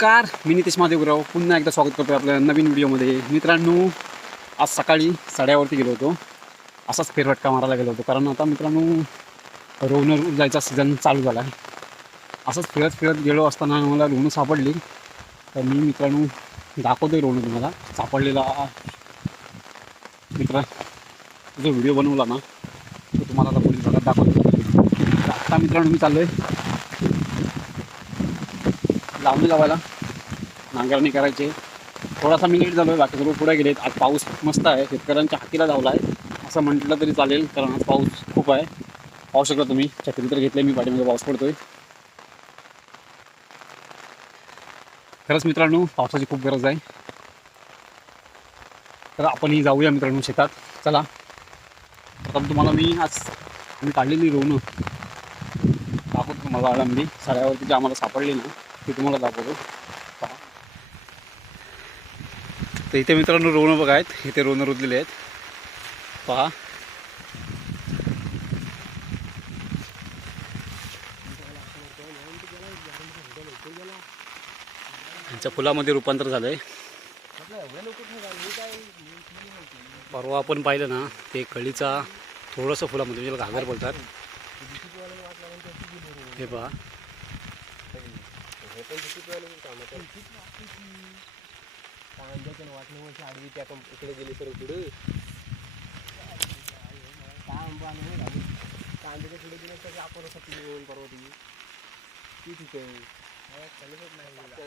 नमस्कार मी नितेश महादेवराव पुन्हा एकदा स्वागत करतो आपल्या नवीन व्हिडिओमध्ये. मित्रांनो आज सकाळी साड्यावरती गेलो होतो. असाच फेरफटका मारायला गेलो होतो. कारण आता मित्रांनो रोवणं जायचा सीझन चालू झाला. आहे असंच फिरत फिरत गेलो असताना मला रोवणं सापडली. तर मी मित्रांनो दाखवतोय रोवणं तुम्हाला. सापडलेला मित्र जो व्हिडिओ बनवला ना तो तुम्हाला आता पुढील भागात दाखवतो. आत्ता मित्रांनो मी चाललो आहे लावणी लावायला. नांगरणी करायचे. थोडासा मी लेट झालो आहे बाकी सर्व पुढे गेलेत. आज पाऊस मस्त आहे. शेतकऱ्यांच्या हातीला धावला आहे असं म्हटलं तरी चालेल कारण आज पाऊस खूप आहे. पाहू शकता तुम्ही छत्री तर घेतले मी पाठीमध्ये पाऊस पडतोय. खरंच मित्रांनो पावसाची खूप गरज आहे. तर आपणही जाऊया मित्रांनो शेतात. चला. प्रथम तुम्हाला मी आज मी काढलेली रोवणं. दाखवतो तुम्हाला आळंबी. सगळ्यावरती जे आम्हाला सापडली ना मी तुम्हाला दाखवतो. तर इथे मित्रांनो रोवणं बघा आहेत. इथे रोवणं रुजलेले आहेत. पहा. यांच्या फुलामध्ये रूपांतर झालं आहे परवा आपण पाहिलं ना ते कळीचा थोडंसं फुलामध्ये म्हणजे घागर बोलतात. हे पहा. आडवी त्या इकडे गेली सर पुढे कांद्याच्या पुढे गेले तर आपण सपली परवा ती ती ठीक आहे.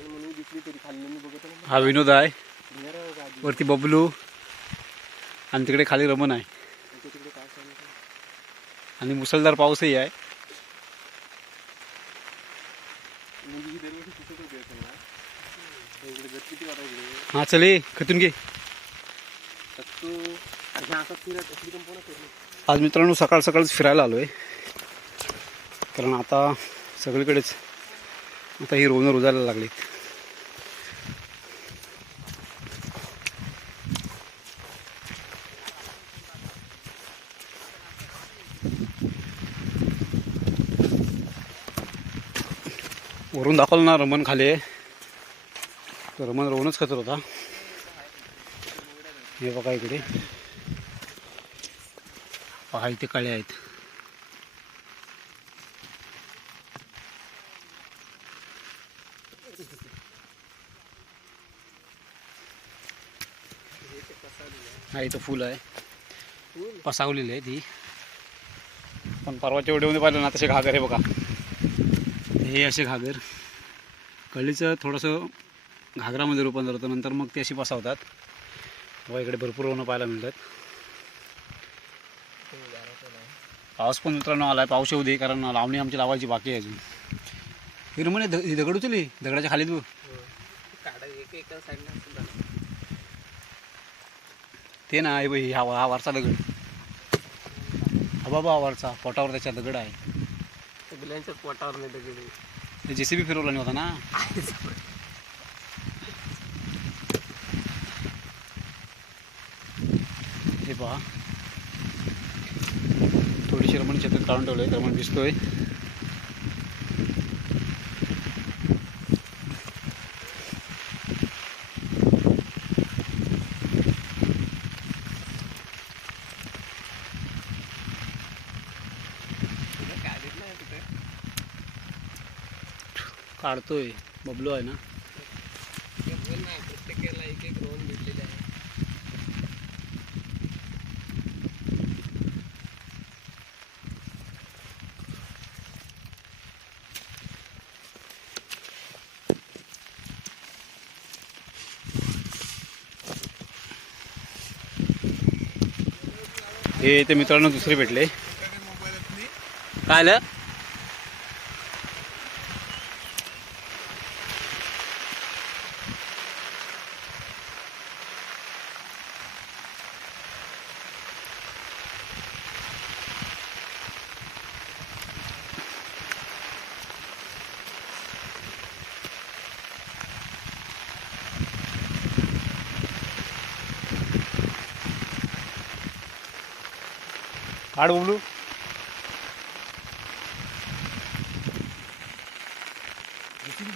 म्हणून दिसली तरी खाल्ली मी बघत होतो हा विनोद आहे. वरती बबलू. आणि तिकडे खाली रमण आहे. आणि मुसळधार पाऊसही आहे म्हणजे ही दरवर्षी सुचत होती असं मला. तर इकडे गट किती वाटा इकडे हा चले खतून घे. आज मित्रांनो सकाळ सकाळच फिरायला आलो आहे कारण आता सगळीकडेच आता ही रोजनं रुजायला लागलीत. वरून दाखवलं ना रमण खाली आहे. तर मन रोवणच खतर होता. हे बघा इकडे. पहा इथे कळे आहेत. हा इथं फुल आहे. पसावलेली आहे ती पण परवाच्या व्हिडिओमध्ये पाहिलं ना तसे घागर आहे बघा. हे असे घागर. कळीचं थोडंसं घागरामध्ये रूपांतर होतं. नंतर मग ते अशी पसावतात व इकडे भरपूर रोवणं पाहायला मिळतात. पाऊस पण मित्रांनो आलाय. पाऊस येऊ दे कारण लावणी आमची लावायची बाकी आहे अजून. हे म्हणे दगड उचली दगडाच्या खाली तू ते ना हे बाई, हा हा वरचा दगड. हा बाबा हा वरचा. पोटावर त्याच्या दगड आहे. पोटावर नाही दगडी ते जेसीबी फिरवला नव्हता ना? पहा. थोडीशी रमण छत्री काढून ठेवलंय रमण दिसतोय. काढतोय. बबलो आहे ना केवळ नाही प्रत्येकाला एक एक रोहन भेटलेले आहे हे ते मित्रांनो दुसरे भेटले. काय आलं? काढ बोलू दुसरी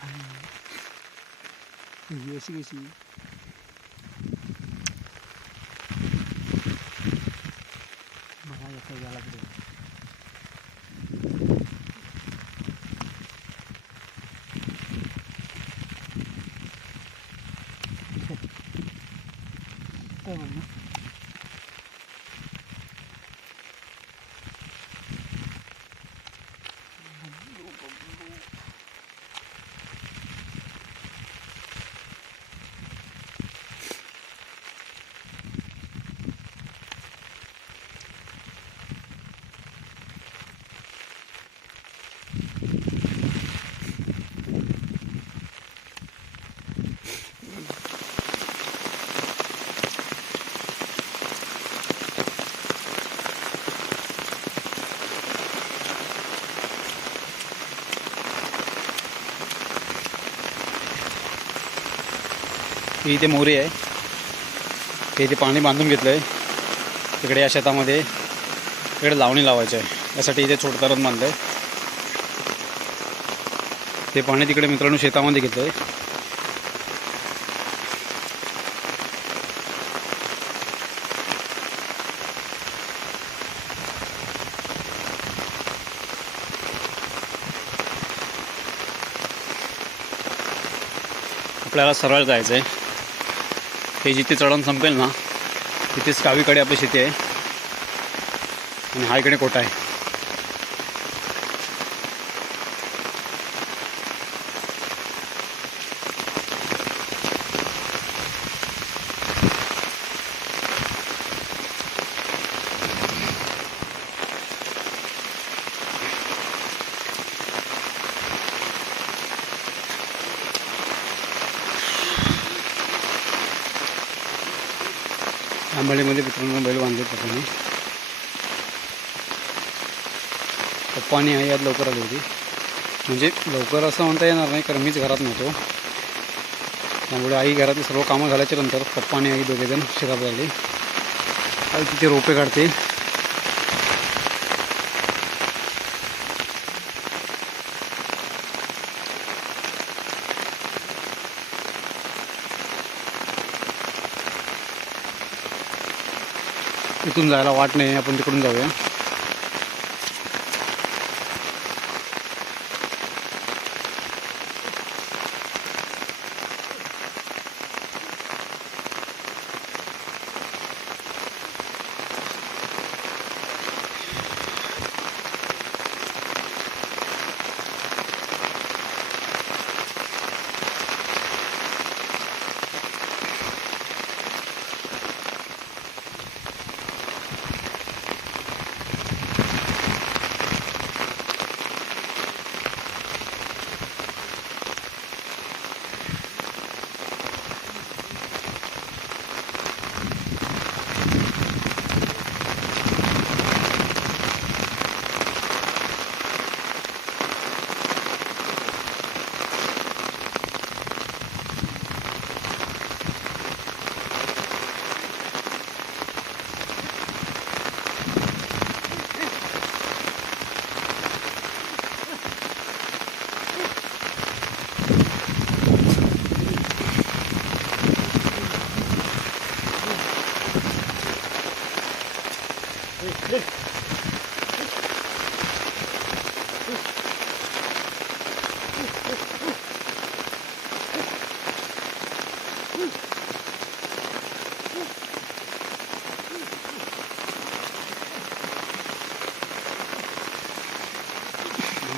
फिरवलं नाही ही अशी कशी मला येतं याला पुढे काय म्हणणं ही इथे मोरी आहे. हे इथे पाणी बांधून घेतलं आहे तिकडे या शेतामध्ये इकडे लावणी लावायची आहे. यासाठी इथे छोटकरण तरण बांधलं आहे ते पाणी तिकडे मित्रांनो शेतामध्ये घेतलं आहे आपल्याला सरळ जायचं आहे हे जिथे चढण संपेल ना तिथेच कावीकडे आपली शेती आहे. आणि हा इकडे कोटा आहे. आंबाडीमध्ये मित्रांनो बैल बांधले पप्पाने पप्पाने आई आज लवकर आली होती. म्हणजे लवकर असं म्हणता येणार नाही कारण मीच घरात नव्हतो. त्यामुळे आई घरातली सर्व कामं झाल्याच्यानंतर पप्पा आणि आई दोघेजण शेतात आले आई तिथे रोपे काढते. इथून जायला वाट नाही आपण तिकडून जाऊया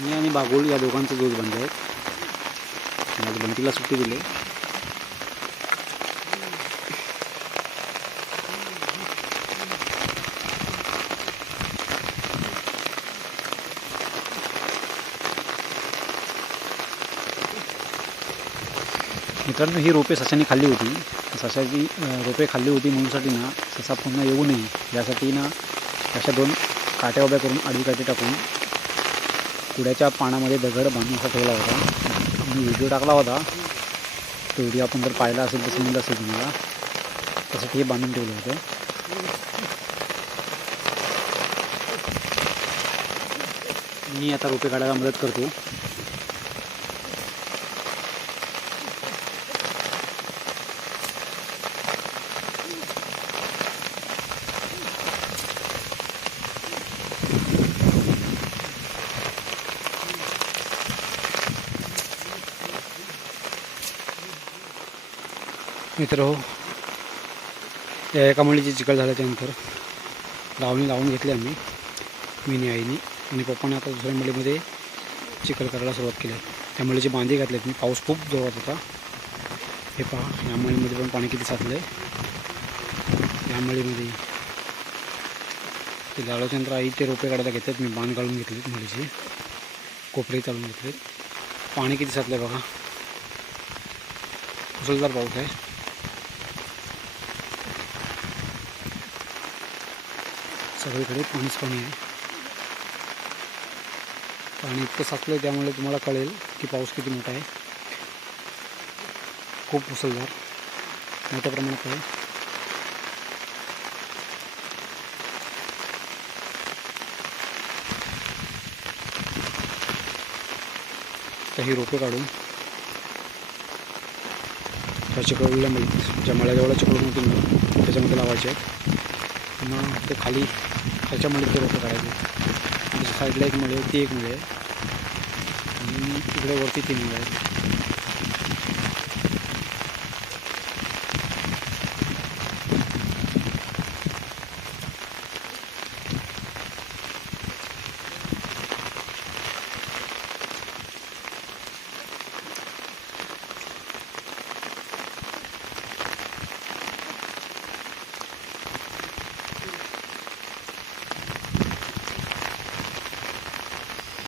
मी आणि बागोल या दोघांचं दोष बंद आहेत आज बंटीला सुट्टी दिली. मित्रांनो ही रोपे ससाने खाल्ली होती. सशाची रोपे खाल्ली होती म्हणूनसाठी ना ससा पुन्हा येऊ नये. यासाठी ना अशा दोन काट्या उभ्या करून आडवी काठी टाकून कुड्याच्या पानामध्ये दगड बांधून असा ठेवला होता. मी व्हिडिओ टाकला होता. तो व्हिडिओ आपण जर पाहिला असेल तर समजलं असेल तुम्हाला. त्यासाठी हे बांधून ठेवलं होतं. मी आता रोपे काढायला मदत करतो. मित्र हो. या एका मळीची चिकल झाल्याच्यानंतर लावणी लावून घेतली आम्ही मिनी आईनी. आणि पप्पाने आता दुसऱ्या मुलीमध्ये चिखल करायला सुरुवात केली. आहे त्या मुलीची बांधी घातल्यात मी पाऊस खूप जोरात होता. हे पहा या मळीमध्ये पण पाणी किती साचलं आहे या मळीमध्ये ते लावल्याच्यानंतर आई ते रोपे काढायला घेतात मी बांध काढून घेतलेत मुलीची. कोपरे चालून घेतलेत. पाणी किती साचलं आहे बघा. मुसळधार पाऊस आहे. सगळीकडे पाणीच पाणी आहे. पाणी इतकं साचलं आहे त्यामुळे तुम्हाला कळेल की पाऊस किती मोठा आहे. खूप मुसळधार मोठ्या प्रमाणात आहे. काही रोपे काढून त्या चिकळलेल्या मळीत ज्या मळ्याजवळ चिकळून होती ना त्याच्यामध्ये लावायचे आहेत. मग ते खाली खालच्या मळीत ते रोपं काढायचे म्हणजे साईडला एक मुळे ती एक मुळे आहे. आणि इकडे वरती तीन मुळे आहेत